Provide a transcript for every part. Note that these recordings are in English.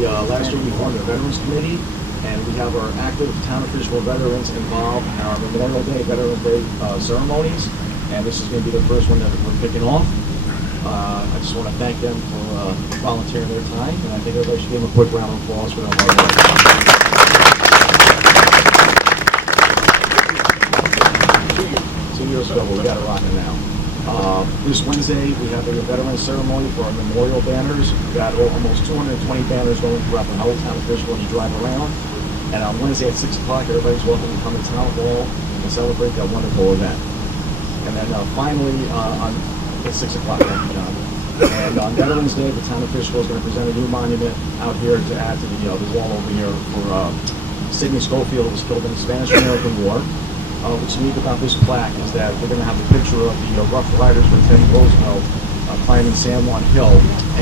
last year we formed a Veterans Committee, and we have our active town of Fishkill veterans involved in our Memorial Day, Veterans Day ceremonies, and this is going to be the first one that we're kicking off. I just want to thank them for volunteering their time, and I think everybody should give them a quick round of applause for their hard work. 2 years ago, but we got it rocking now. This Wednesday, we have a veteran ceremony for our memorial banners. We've got almost 220 banners going throughout the whole town of Fishkill when you drive around. And on Wednesday at 6 o'clock, everybody's welcome to come to Town Hall and celebrate that wonderful event. And then finally, at 6 o'clock, thank you, John. And on Veterans Day, the town of Fishkill is going to present a new monument out here to add to the wall over here for Sidney Schofield, who was killed in the Spanish-American War. What's neat about this plaque is that we're going to have a picture of the Rough Riders with Teddy Roosevelt climbing San Juan Hill,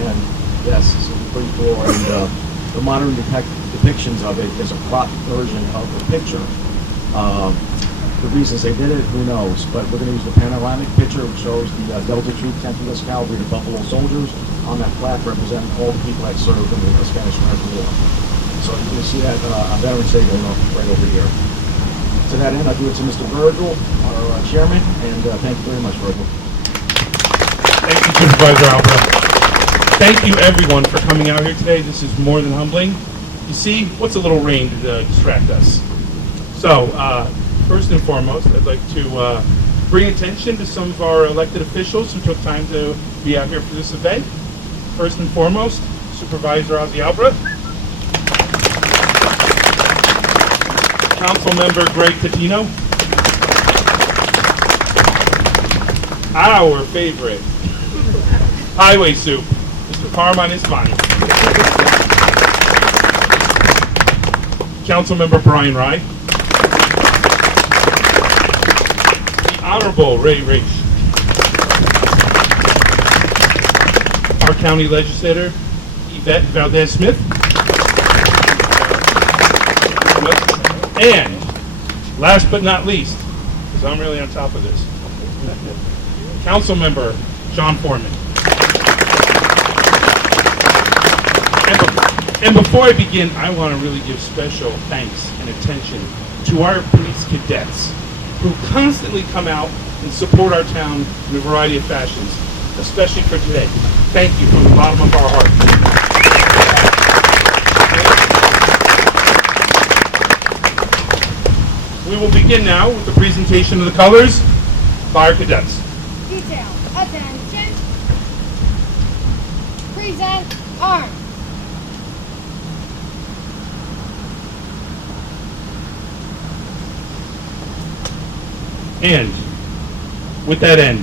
and yes, it's pretty cool. And the modern depictions of it is a crop version of the picture. The reasons they did it, who knows? But we're going to use the panoramic picture, which shows the Delta Troop, 10th U.S. Cavalry, the Buffalo Soldiers on that plaque, representing all the people that served in the Spanish-American War. So you can see that on Veterans Day going on right over here. To that end, I'll do it to Mr. Virgil, our chairman, and thank you very much, Virgil. Thank you, Supervisor Albrecht. Thank you, everyone, for coming out here today. This is more than humbling. You see, what's a little rain to distract us? So, first and foremost, I'd like to bring attention to some of our elected officials who took time to be out here for this event. First and foremost, Supervisor Ozzy Albrecht. Councilmember Greg Tatino. Our favorite highway soup, Mr. Parman Ismani. Councilmember Brian Rye. The Honorable Ray Rich. Our County Legislator, Yvette Valdez-Smith. And last but not least, because I'm really on top of this, Councilmember John Foreman. And before I begin, I want to really give special thanks and attention to our police cadets who constantly come out and support our town in a variety of fashions, especially for today. Thank you from the bottom of our hearts. We will begin now with the presentation of the colors by our cadets. Detail, attention. Present arms. And with that end,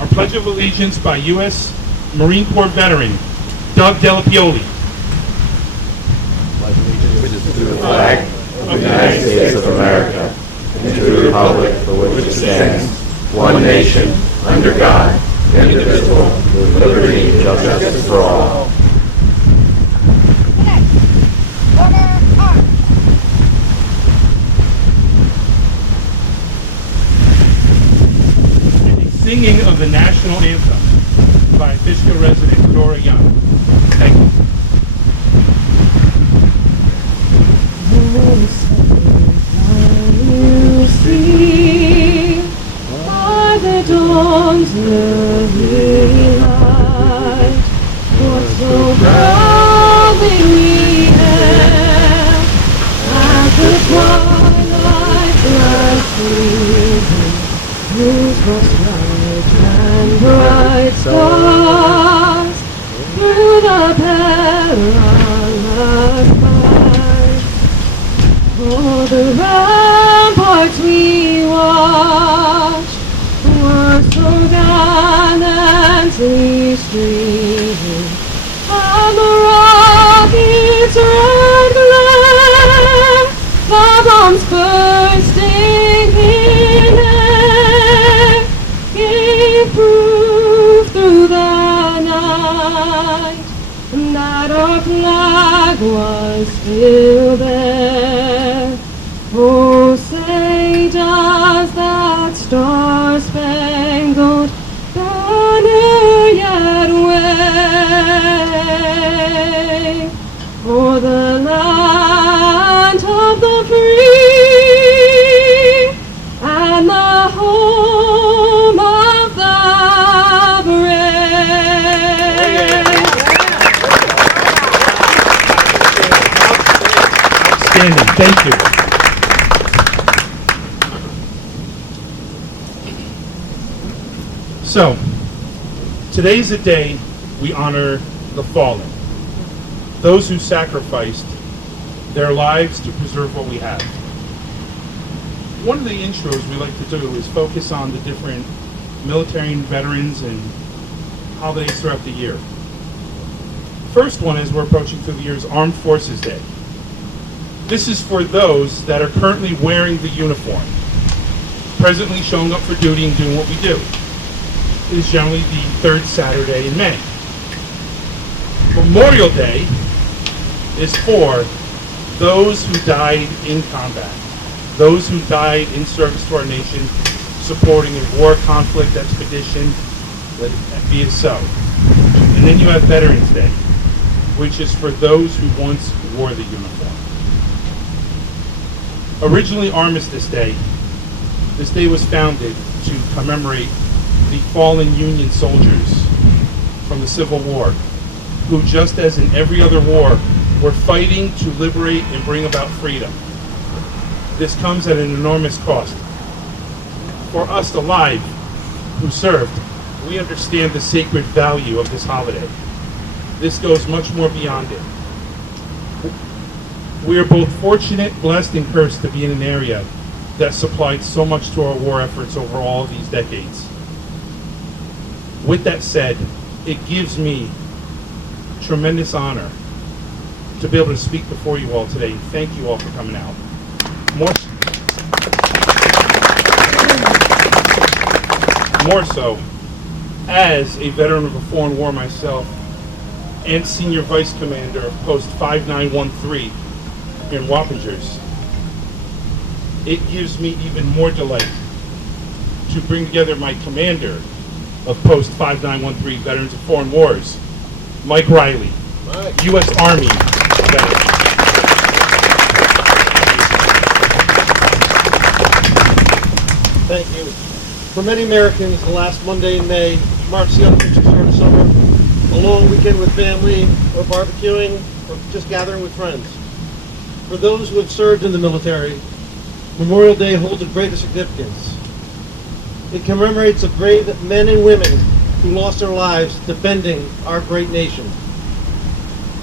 our Pledge of Allegiance by U.S. Marine Corps veteran Doug Delapioli. Pledge allegiance to the flag of the United States of America and to the republic for which it stands, one nation, under God, indivisible, with liberty and justice for all. Next, order arms. Singing of the national anthem by Fishkill resident Dora Young. Thank you. You see by the dawn's early light, what so proudly we hailed as the twilight glass whose most bright and bright stars through the perilous fight. For the ramparts we watched were so gallantly streaming, and the rockets' red glare, the bombs bursting in air, gave proof through the night that our flag was still there. Oh, say does that star-spangled banner yet wave? home of the brave. Outstanding. Thank you. So, today's a day we honor the fallen, those who sacrificed their lives to preserve what we have. One of the intros we like to do is focus on the different military and veterans and holidays throughout the year. First one, as we're approaching through the year, is Armed Forces Day. This is for those that are currently wearing the uniform, presently showing up for duty and doing what we do. It is generally the third Saturday in May. Memorial Day is for those who died in combat, those who died in service to our nation, supporting a war, conflict, expedition, let it be so. And then you have Veterans Day, which is for those who once wore the uniform. Originally Armistice Day, this day was founded to commemorate the fallen Union soldiers from the Civil War, who, just as in every other war, were fighting to liberate and bring about freedom. This comes at an enormous cost. For us alive who served, we understand the sacred value of this holiday. This goes much more beyond it. We are both fortunate, blessed, and cursed to be in an area that supplied so much to our war efforts over all these decades. With that said, it gives me tremendous honor to be able to speak before you all today. Thank you all for coming out. More so, as a veteran of a foreign war myself and senior vice commander of Post 5913 here in Wappingers, it gives me even more delight to bring together my commander of Post 5913, Veterans of Foreign Wars, Mike Riley, U.S. Army veteran. Thank you. For many Americans, the last Monday in May marks the unofficial start of summer, a long weekend with family, or barbecuing, or just gathering with friends. For those who have served in the military, Memorial Day holds a greater significance. It commemorates the brave men and women who lost their lives defending our great nation.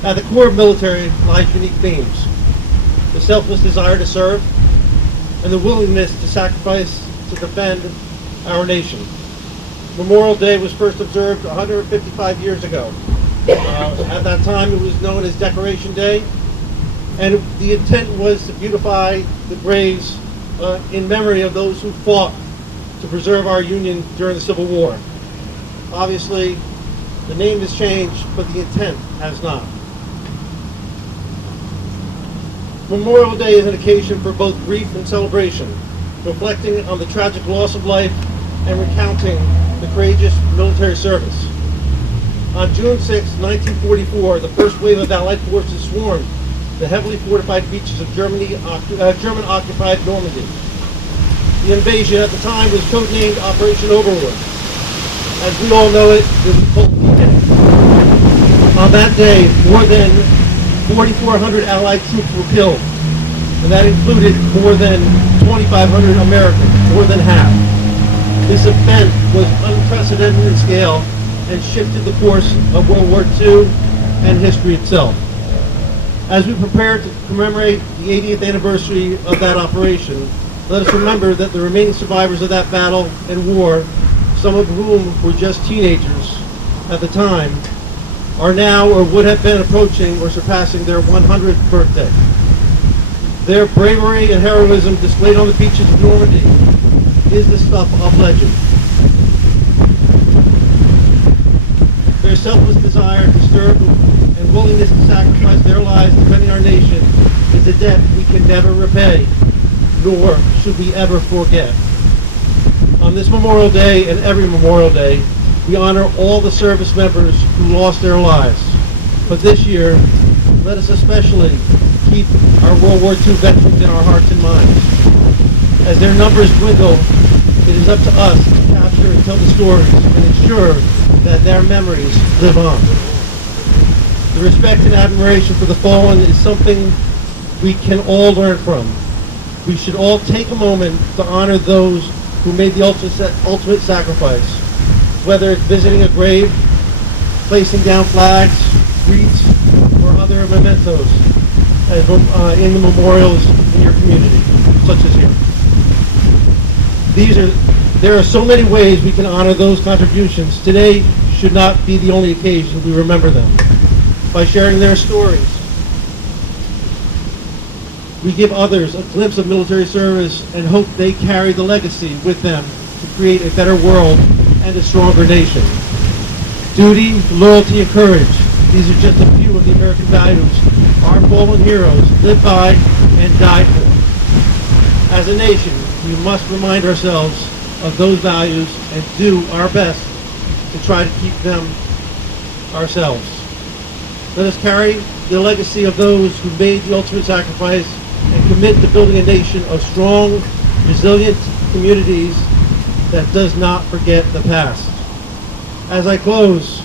At the core of military lies unique themes: the selfless desire to serve and the willingness to sacrifice to defend our nation. Memorial Day was first observed 155 years ago. At that time, it was known as Decoration Day, and the intent was to beautify the graves in memory of those who fought to preserve our Union during the Civil War. Obviously, the name has changed, but the intent has not. Memorial Day is an occasion for both grief and celebration, reflecting on the tragic loss of life and recounting the courageous military service. On June 6, 1944, the first wave of Allied forces swarmed the heavily fortified beaches of German-occupied Normandy. The invasion at the time was codenamed Operation Overlord. As we all know it, it was called D-Day. On that day, more than 4,400 Allied troops were killed, and that included more than 2,500 Americans, more than half. This event was unprecedented in scale and shifted the course of World War II and history itself. As we prepare to commemorate the 80th anniversary of that operation, let us remember that the remaining survivors of that battle and war, some of whom were just teenagers at the time, are now or would have been approaching or surpassing their 100th birthday. Their bravery and heroism displayed on the beaches of Normandy is the stuff of legend. Their selfless desire to serve and willingness to sacrifice their lives defending our nation is a debt we can never repay, nor should we ever forget. On this Memorial Day and every Memorial Day, we honor all the service members who lost their lives. But this year, let us especially keep our World War II veterans in our hearts and minds. As their numbers dwindle It is up to us to capture and tell the stories and ensure that their memories live on. The respect and admiration for the fallen is something we can all learn from. We should all take a moment to honor those who made the ultimate sacrifice, whether it's visiting a grave, placing down flags, wreaths, or other mementos in the memorials in your community, such as here. There are so many ways we can honor those contributions. Today should not be the only occasion we remember them. By sharing their stories, we give others a glimpse of military service and hope they carry the legacy with them to create a better world and a stronger nation. Duty, loyalty, and courage. These are just a few of the American values our fallen heroes lived by and died for. As a nation, we must remind ourselves of those values and do our best to try to keep them ourselves. Let us carry the legacy of those who made the ultimate sacrifice and commit to building a nation of strong, resilient communities that does not forget the past. As I close,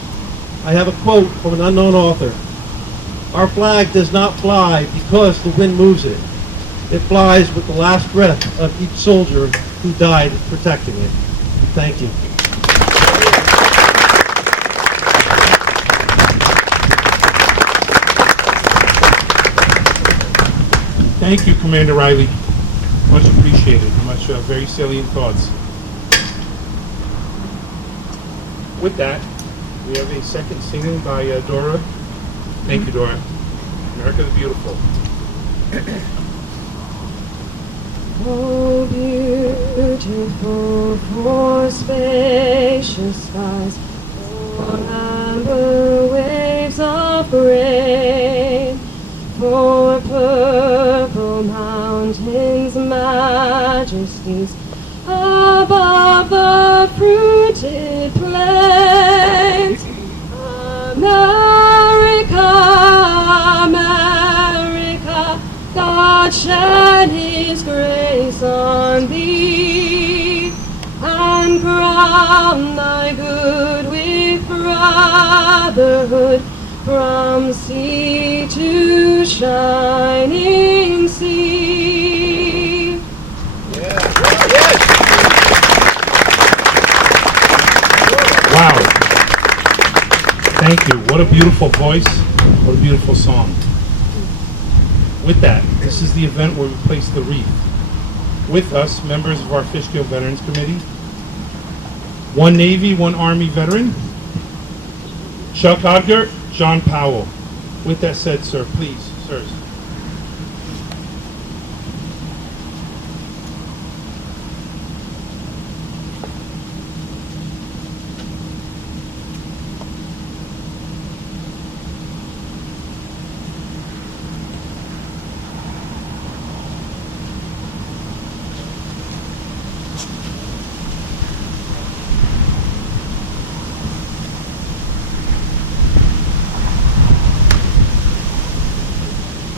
I have a quote from an unknown author. Our flag does not fly because the wind moves it. It flies with the last breath of each soldier who died protecting it. Thank you. Thank you, Commander Riley. Much appreciated. Very salient thoughts. With that, we have a second singing by Dora. Thank you, Dora. America the Beautiful. Oh, beautiful for spacious skies, for amber waves of grain, for purple mountains' majesties above the fruited plains. America, America, God shed His grace on thee, and crown thy good with brotherhood, from sea to shining sea. Wow. Thank you. What a beautiful voice. What a beautiful song. With that, this is the event where we place the wreath. With us, members of our Fishkill Veterans Committee, one Navy, one Army veteran, Chuck Odger, John Powell. With that said, sir, please, sirs.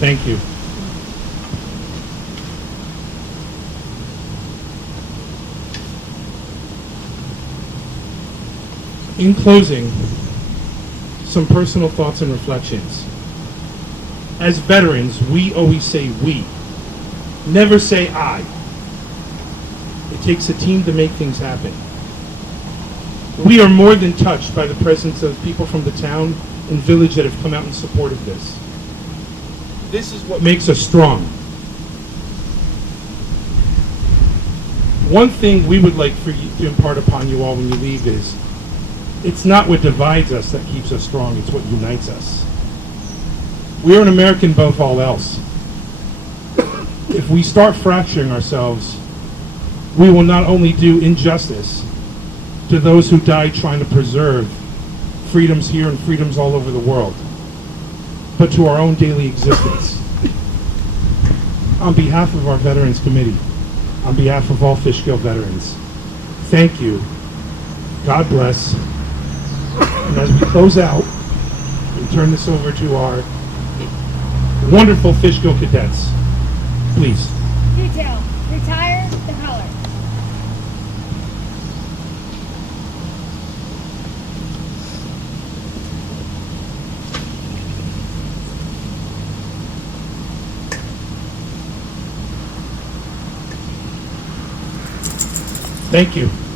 Thank you. In closing, some personal thoughts and reflections. As veterans, we always say we. Never say I. It takes a team to make things happen. We are more than touched by the presence of people from the town and village that have come out in support of this. This is what makes us strong. One thing we would like for you to impart upon you all when you leave is, it's not what divides us that keeps us strong, it's what unites us. We are an American above all else. If we start fracturing ourselves, we will not only do injustice to those who died trying to preserve freedoms here and freedoms all over the world, but to our own daily existence. On behalf of our Veterans Committee, on behalf of all Fishkill veterans, thank you. God bless. And as we close out, we turn this over to our wonderful Fishkill cadets. Please. Detail. Retire the color. Thank you.